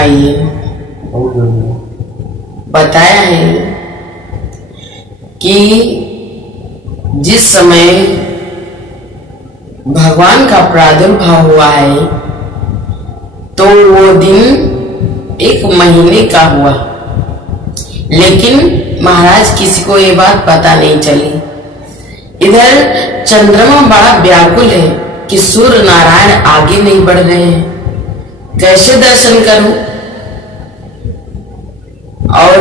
आइए बताया है कि जिस समय भगवान का प्रादुर्भाव हुआ है तो वो दिन 1 महीने का हुआ, लेकिन महाराज किसी को ये बात पता नहीं चली। इधर चंद्रमा बड़ा व्याकुल है कि सूर्य नारायण आगे नहीं बढ़ रहे हैं, कैसे दर्शन करूं। और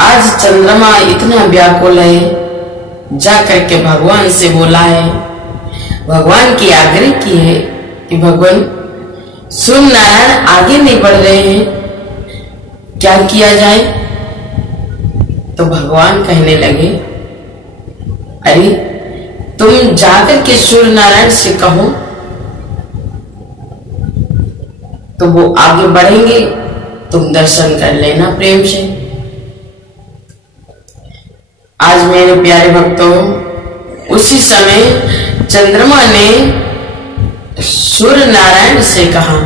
आज चंद्रमा इतना व्याकुल है, जा करके भगवान से बोला है, भगवान की आग्रह की है कि भगवान सूर्य नारायण आगे नहीं बढ़ रहे हैं, क्या किया जाए। तो भगवान कहने लगे, अरे तुम जाकर के सूर्य नारायण से कहो तो वो आगे बढ़ेंगे, तुम दर्शन कर लेना प्रेम से। आज मेरे प्यारे भक्तों, उसी समय चंद्रमा ने सूर्य नारायण से कहा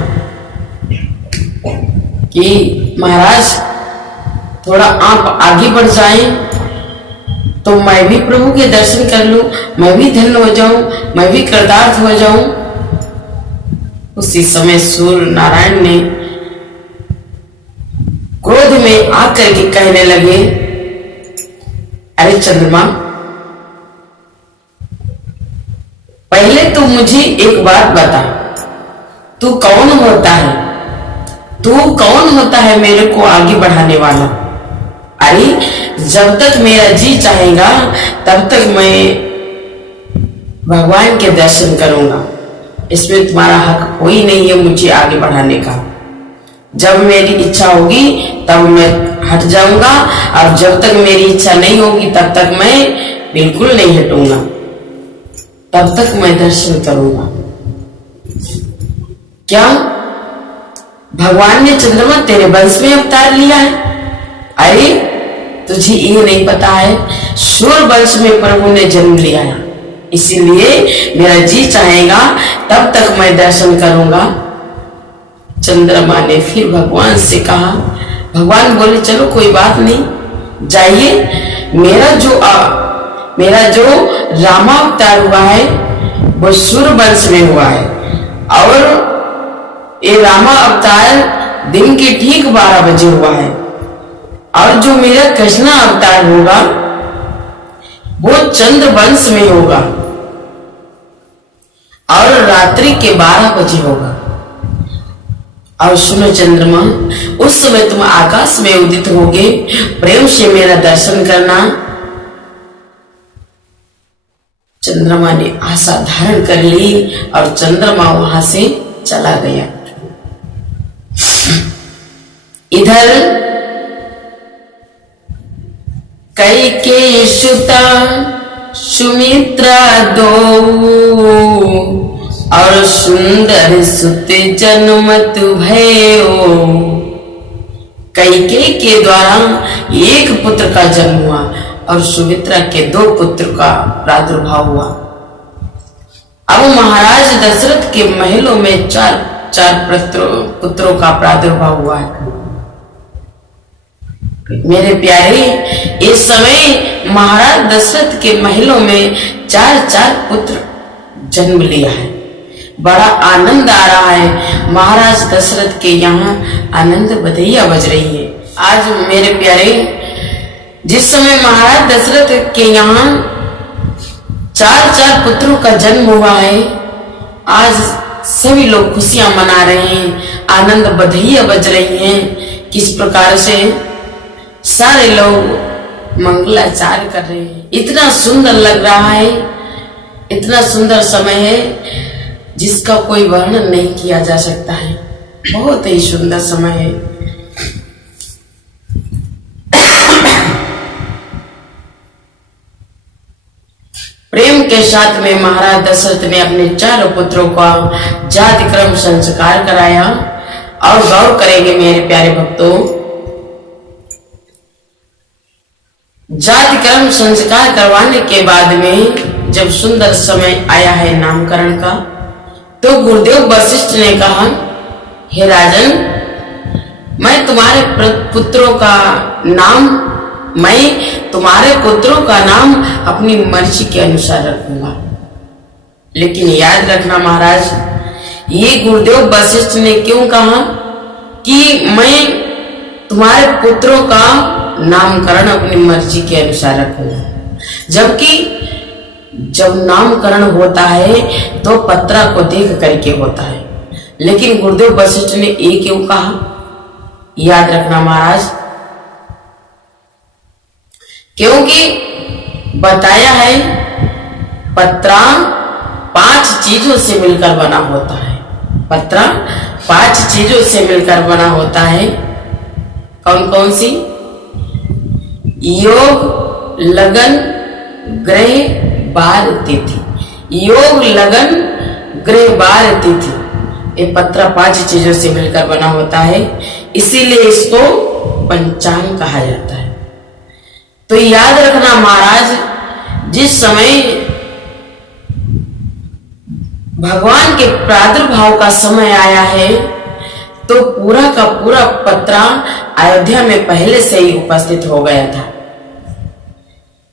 कि महाराज थोड़ा आप आगे बढ़ जाएं तो मैं भी प्रभु के दर्शन कर लूं, मैं भी धन्य हो जाऊं, मैं भी कृतार्थ हो जाऊं। उसी समय सूर्य नारायण ने क्रोध में आकर के कहने लगे, अरे चंद्रमा, पहले तू मुझे एक बात बता, तू कौन होता है, तू कौन होता है मेरे को आगे बढ़ाने वाला। अरे जब तक मेरा जी चाहेगा तब तक मैं भगवान के दर्शन करूंगा, इसमें तुम्हारा हक कोई नहीं है मुझे आगे बढ़ाने का। जब मेरी इच्छा होगी तब मैं हट जाऊंगा, और जब तक मेरी इच्छा नहीं होगी तब तक मैं बिल्कुल नहीं हटूंगा, तब तक मैं दर्शन करूंगा। क्या भगवान ने चंद्रमा तेरे वंश में अवतार लिया है? अरे तुझे ये नहीं पता है, सूर्य वंश में प्रभु ने जन्म लिया है, इसीलिए मेरा जी चाहेगा तब तक मैं दर्शन करूंगा। चंद्रमा ने फिर भगवान से कहा, भगवान बोले चलो कोई बात नहीं, जाइए, मेरा जो रामावतार हुआ है वो सूर्य वंश में हुआ है, और ये रामा अवतार दिन के ठीक 12 बजे हुआ है, और जो मेरा कृष्ण अवतार होगा वो चंद्र वंश में होगा और रात्रि के 12 बजे होगा। और सुनो चंद्रमा, उस समय तुम आकाश में उदित होगे, प्रेम से मेरा दर्शन करना। चंद्रमा ने आशा धारण कर ली और चंद्रमा वहां से चला गया। इधर कैकेयी सुता सुमित्रा दो और सुंदर सुत जन्मत भयो। कैकेयी के द्वारा एक पुत्र का जन्म हुआ और सुमित्रा के 2 पुत्र का प्रादुर्भाव हुआ। अब महाराज दशरथ के महलों में 4 पुत्रों का प्रादुर्भाव हुआ है। मेरे प्यारे, इस समय महाराज दशरथ के महलों में 4 पुत्र जन्म लिया है। बड़ा आनंद आ रहा है, महाराज दशरथ के यहाँ आनंद बधैया बज रही है। आज मेरे प्यारे, जिस समय महाराज दशरथ के यहाँ 4 पुत्रों का जन्म हुआ है, आज सभी लोग खुशियां मना रहे हैं, आनंद बधैया बज रही हैं। किस प्रकार से सारे लोग मंगलाचार कर रहे हैं। इतना सुंदर लग रहा है, इतना सुंदर समय है जिसका कोई वर्णन नहीं किया जा सकता है। बहुत ही सुंदर समय है। प्रेम के साथ में महाराज दशरथ ने अपने 4 पुत्रों का जाति क्रम संस्कार कराया। और गौर करेंगे मेरे प्यारे भक्तों, जाति क्रम संस्कार करवाने के बाद में जब सुंदर समय आया है नामकरण का, तो गुरुदेव वशिष्ठ ने कहा, हे राजन, मैं तुम्हारे पुत्रों का नाम अपनी मर्जी के अनुसार रखूंगा। लेकिन याद रखना महाराज, ये गुरुदेव वशिष्ठ ने क्यों कहा कि मैं तुम्हारे पुत्रों का नामकरण अपनी मर्जी के अनुसार रखूंगा, जबकि जब नामकरण होता है तो पत्रा को देख करके होता है। लेकिन गुरुदेव वशिष्ठ ने ये क्यों कहा, याद रखना महाराज, क्योंकि बताया है पत्रा 5 चीजों से मिलकर बना होता है। पत्रा 5 चीजों से मिलकर बना होता है। कौन कौन सी? योग, लगन, ग्रह, बार, तिथि। योग, लगन, ग्रह, बार, तिथि, ये पत्रा 5 चीजों से मिलकर बना होता है, इसीलिए इसको पंचांग कहा जाता है। तो याद रखना महाराज, जिस समय भगवान के प्रादुर्भाव का समय आया है तो पूरा का पूरा पत्रा अयोध्या में पहले से ही उपस्थित हो गया था।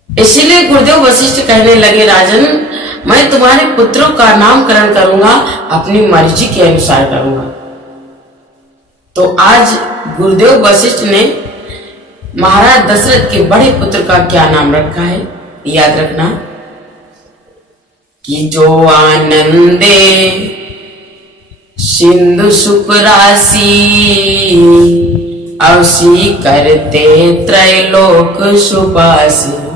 इसलिए गुरुदेव वशिष्ठ कहने लगे, राजन, मैं तुम्हारे पुत्रों का नामकरण करूंगा, अपनी मर्जी के अनुसार करूंगा। तो आज गुरुदेव वशिष्ठ ने महाराज दशरथ के बड़े पुत्र का क्या नाम रखा है, याद रखना कि जो आनंदे सिंधु सुख राशि, अवसी करते त्रैलोक सुपासी।